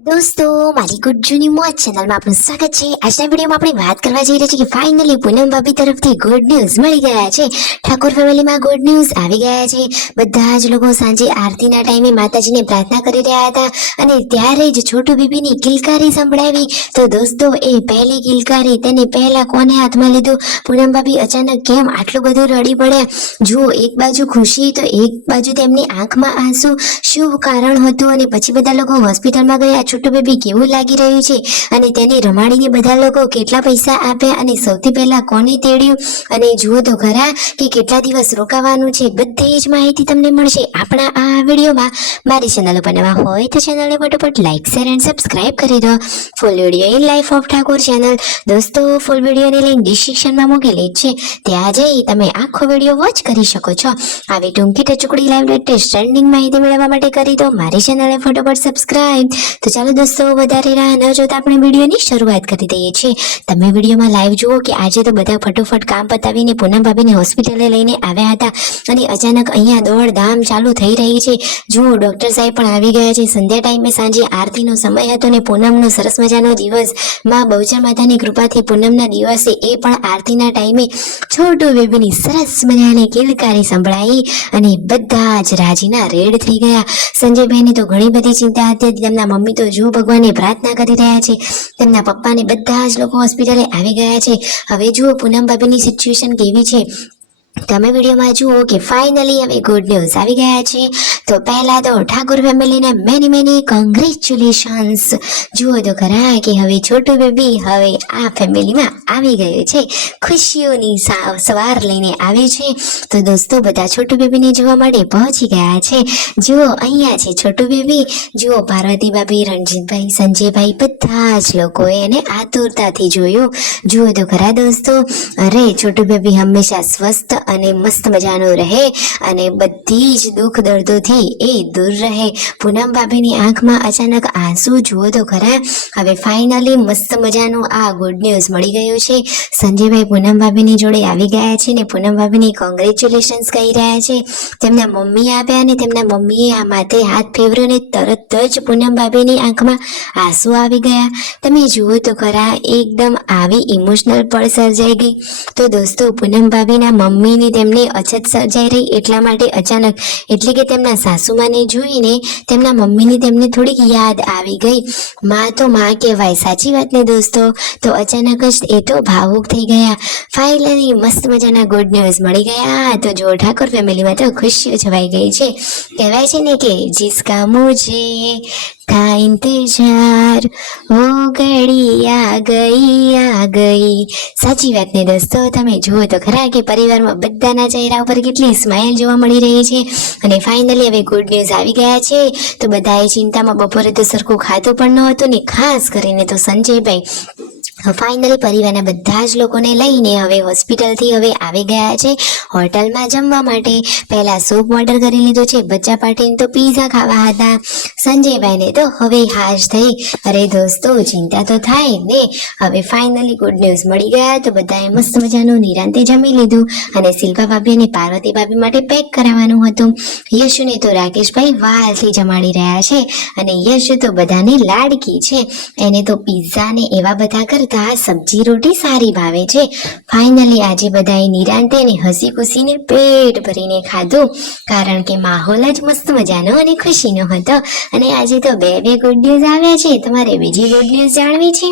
दोस्तों मारी गुड जूनी मौज चैनल में आपનું સ્વાગત છે। આજના વિડીયોમાં આપણે વાત કરવા જઈ રહ્યા છીએ કે ફાઇનલી પૂનમ ભાભી તરફથી ગુડ ન્યૂઝ મળી ગયા છે। ઠાકોર ફેમિલીમાં ગુડ ન્યૂઝ આવી ગયા છે। બધા જ લોકો સાંજે આરતીના ટાઈમે માતાજીને પ્રાર્થના કરી રહ્યા હતા અને ત્યારે જ છોટુ બેબીની કિલકારી સંભળાવી। તો દોસ્તો એ પહેલી કિલકારી તેને પહેલા કોને હાથમાં લીધું? પૂનમ ભાભી અચાનક કેમ આટલું બધું રડી પડ્યા? જુઓ, એક બાજુ ખુશી તો એક બાજુ તેમની આંખમાં આંસુ। શું કારણ હતું? અને પછી બધા લોકો હોસ્પિટલમાં ગયા। છોટુ બેબી કેવું લાગી રહ્યું છે અને તેને રમાડીને બધા લોકો કેટલા પૈસા આપ્યા અને સૌથી પહેલા કોને તેડ્યું અને જુઓ તો ખરા કે કેટલા દિવસ રોકાવાનું છે, બધી જ માહિતી તમને મળશે આપણા આ વિડીયોમાં। મારી ચેનલ ઉપર નવા હોય તો ચેનલને ફટાફટ લાઈક શેર એન્ડ સબસ્ક્રાઇબ કરી દો। Full video in life of Thakor channel દોસ્તો ફૂલ વિડીયોની લિંક ડિસ્ક્રિપ્શનમાં મૂકેલી છે, ત્યાં જઈ તમે આખો વિડીયો વોચ કરી શકો છો। આવી ટૂંકી ટચુકડી લાઈવ લેટેસ્ટ ટ્રેન્ડિંગ માહિતી મેળવવા માટે કરી દો મારી ચેનલને ફટાફટ સબસ્ક્રાઇબ। તો ચાલો દોસ્તો વધારે રાહ ન જોતા આપણે વિડીયોની શરૂઆત કરી દઈએ છીએ। તમે વિડીયોમાં લાઈવ જુઓ કે આજે તો બધા ફટોફટ કામ પતાવીને પૂનમ ભાભીને હોસ્પિટલે લઈને આવ્યા હતા અને અચાનક અહીંયા દોડધામ ચાલુ થઈ રહી છે। જુઓ, ડોક્ટર સાહેબ પણ આવી ગયા છે। સંધ્યા ટાઈમે સાંજે આરતીનો સમય હતો ને પૂનમનો સરસ મજાનો દિવસ, માં બહુચર માતાની કૃપાથી પૂનમના દિવસે એ પણ આરતીના ટાઈમે છોટુ બેબીની સરસ મજાની કિલકારી સંભળાઈ અને બધા જ રાજીના રેડ થઈ ગયા। સંજયભાઈને તો ઘણી બધી ચિંતા હતી। તેમના મમ્મી તો જો ભગવાનને પ્રાર્થના કરી રહ્યા છે, તેમના પપ્પાને બધા જ લોકો હોસ્પિટલે આવી ગયા છે। હવે જુઓ પૂનમ ભાભીની સિચ્યુએશન કેવી છે તમે વિડીયોમાં જુઓ કે ફાઇનલી હવે ગુડ ન્યૂઝ આવી ગયા છે। તો પહેલા તો ઠાકોર ફેમિલીને મેની કોંગ્રેચ્યુલેશન્સ। જુઓ તો ખરા કે હવે છોટુ બેબી હવે આ ફેમિલીમાં આવી ગયું છે, ખુશીઓની સવાર લઈને આવી છે। તો દોસ્તો બધા છોટુ બેબીને જોવા માટે પહોંચી ગયા છે। જુઓ અહીંયા છે છોટુ બેબી, જુઓ પાર્વતી ભાભી, રણજીતભાઈ, સંજયભાઈ બધા જ લોકોએ એને આતુરતાથી જોયું। જુઓ તો ખરા દોસ્તો, અરે છોટુ બેબી હંમેશા સ્વસ્થ અને મસ્ત મજાનું રહે અને બધી જ દુઃખ દર્દોથી એ દૂર રહે। પૂનમ ભાભીની આંખમાં અચાનક આંસુ જુઓ તો ખરા। હવે ફાઇનલી મસ્ત મજાનું આ ગુડ ન્યૂઝ મળી ગયું છે। સંજયભાઈ પૂનમ ભાભીની જોડે આવી ગયા છે ને પૂનમ ભાભીની કોંગ્રેચ્યુલેશન્સ કહી રહ્યા છે। તેમના મમ્મી આપ્યા અને તેમના મમ્મીએ આ માથે હાથ ફેરવ્યો ને તરત જ પૂનમ ભાભીની આંખમાં આંસુ આવી ગયા। તમે જુઓ તો ખરા, એકદમ આવી ઇમોશનલ પળ સર્જાઈ ગઈ। તો દોસ્તો પૂનમ ભાભીના મમ્મીની તેમને અછત સર્જાઈ રહી એટલા માટે અચાનક એટલે કે તેમના સાસુમાને જોઈને તેમના મમ્મીની તેમને થોડીક યાદ આવી ગઈ। માં તો માં કહેવાય, સાચી વાત ને દોસ્તો? તો અચાનક જ એ તો ભાવુક થઈ ગયા। ફાઇનલી મસ્ત મજાના ગુડ ન્યૂઝ મળી ગયા। તો જો ઠાકોર ફેમિલીમાં તો ખુશીઓ છવાઈ ગઈ છે। કહેવાય છે ને કે जिसका मुझे था इंतजार वो घड़ी आ गई। સાચી વાત ને દોસ્તો, તમે જુઓ તો ખરા કે પરિવારમાં બધાના ચહેરા ઉપર કેટલી સ્માઇલ જોવા મળી રહી છે અને ફાઇનલી હવે ગુડ ન્યૂઝ આવી ગયા છે। તો બધાએ ચિંતામાં બપોરે તો સરખું ખાતું પણ નહોતું ને ખાસ કરીને તો સંજયભાઈ ફાઇનલી પરિવારના બધા જ લોકોને લઈને હવે હોસ્પિટલથી હવે આવી ગયા છે હોટલમાં જમવા માટે। પહેલા સૂપ ઓર્ડર કરી લીધું છે, બચ્ચા પાર્ટીને તો પીઝા ખાવા હતા, સંજયભાઈને તો હવે હાશ થઈ। અરે દોસ્તો ચિંતા તો થાય ને। હવે ફાઇનલી ગુડ ન્યૂઝ મળી ગયા। તો બધાએ મસ્ત મજાનું નિરાંતે જમી લીધું અને શિલ્પા ભાભી અને પાર્વતી ભાભી માટે પેક કરાવવાનું હતું। યશુને તો રાકેશભાઈ વાલથી જમાડી રહ્યા છે અને યશુ તો બધાની લાડકી છે, એને તો પીઝા ને એવા બધા કરતા સબ્જી રોટી સારી ભાવે છે। ફાઇનલી આજે બધાએ નિરાંતે ને હસી ખુશીને પેટ ભરીને ખાધું, કારણ કે માહોલ જ મસ્ત મજાનો અને ખુશીનો હતો। અને આજે તો બે ગુડ ન્યૂઝ આવ્યા છે। તમારે બીજી ગુડ ન્યૂઝ જાણવી છે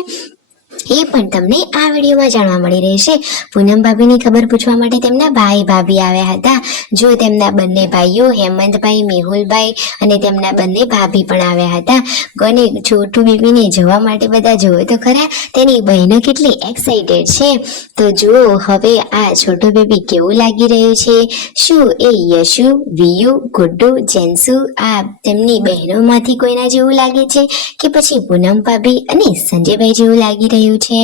એ પણ તમને આ વિડીયોમાં જાણવા મળી રહેશે। પૂનમ ભાભીની ખબર પૂછવા માટે તેમના ભાઈ ભાભી આવ્યા હતા। જો તેમના બંને ભાઈઓ હેમંતભાઈ, મેહુલભાઈ અને તેમના બંને ભાભી પણ આવ્યા હતા। અને છોટુ બેબીને જોવા માટે બધા જુઓ તો ખરા તેની બહેનો કેટલી એક્સાઇટેડ છે। તો જુઓ હવે આ છોટુ બેબી કેવું લાગી રહ્યું છે? શું એ યશુ, વિયુ, ગુડ્ડુ, જેન્સુ આ તેમની બહેનોમાંથી કોઈના જેવું લાગે છે કે પછી પૂનમ ભાભી અને સંજયભાઈ જેવું લાગી રહ્યું છે?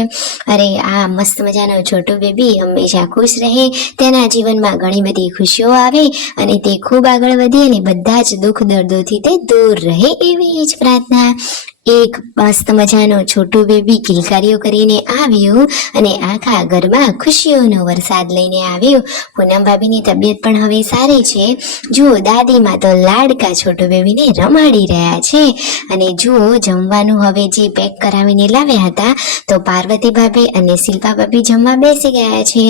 અરે આ મસ્ત મજાનો છોટુ બેબી હંમેશા ખુશ રહે, તેના જીવનમાં ઘણી બધી ખુશીઓ આવે અને તે ખૂબ આગળ વધે અને બધા જ દુઃખ દર્દોથી તે દૂર રહે એવી જ પ્રાર્થના। એક મસ્ત મજાનો છોટું બેબી કિલકારીઓ કરીને આવ્યું અને આખા ઘરમાં ખુશીઓનો વરસાદ લઈને આવ્યું. પૂનમ ભાભીની તબિયત પણ હવે સારી છે. જુઓ દાદીમાં તો લાડકા છોટું બેબીને રમાડી રહ્યા છે. અને જુઓ જમવાનું હવે જે પેક કરાવીને લાવ્યા હતા તો પાર્વતી ભાભી અને શિલ્પા ભાભી જમવા બેસી ગયા છે.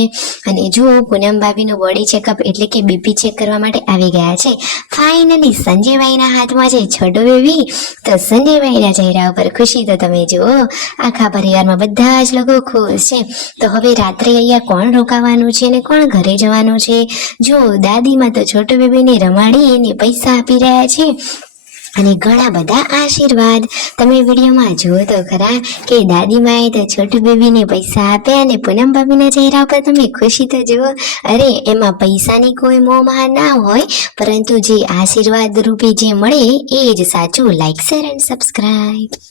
અને જુઓ પૂનમ ભાભીનું બોડી ચેકઅપ એટલે કે બીપી ચેક કરવા માટે આવી ગયા છે. ફાઇનલી સંજયભાઈના હાથમાં છે છોટું બેબી. તો સંજયભાઈના ચહેરા ઉપર ખુશી તો તમે જુઓ, આખા પરિવારમાં બધા જ લોકો ખુશ છે. તો હવે રાત્રે અહીંયા કોણ રોકાવાનું છે અને કોણ ઘરે જવાનું છે? જો દાદીમાં તો છોટું બેબીને રમાડીને પૈસા આપી રહ્યા છે અને ઘણા બધા આશીર્વાદ. તમે વિડીયોમાં જુઓ તો ખરા કે દાદીમાએ તો છોટું બેબીને પૈસા આપ્યા અને પૂનમ ભાભીના ચહેરા ઉપર તમે ખુશી તો જુઓ. અરે એમાં પૈસાની કોઈ મોહમાર ના હોય, પરંતુ જે આશીર્વાદ રૂપી જે મળે એ જ સાચું. Like, share and subscribe.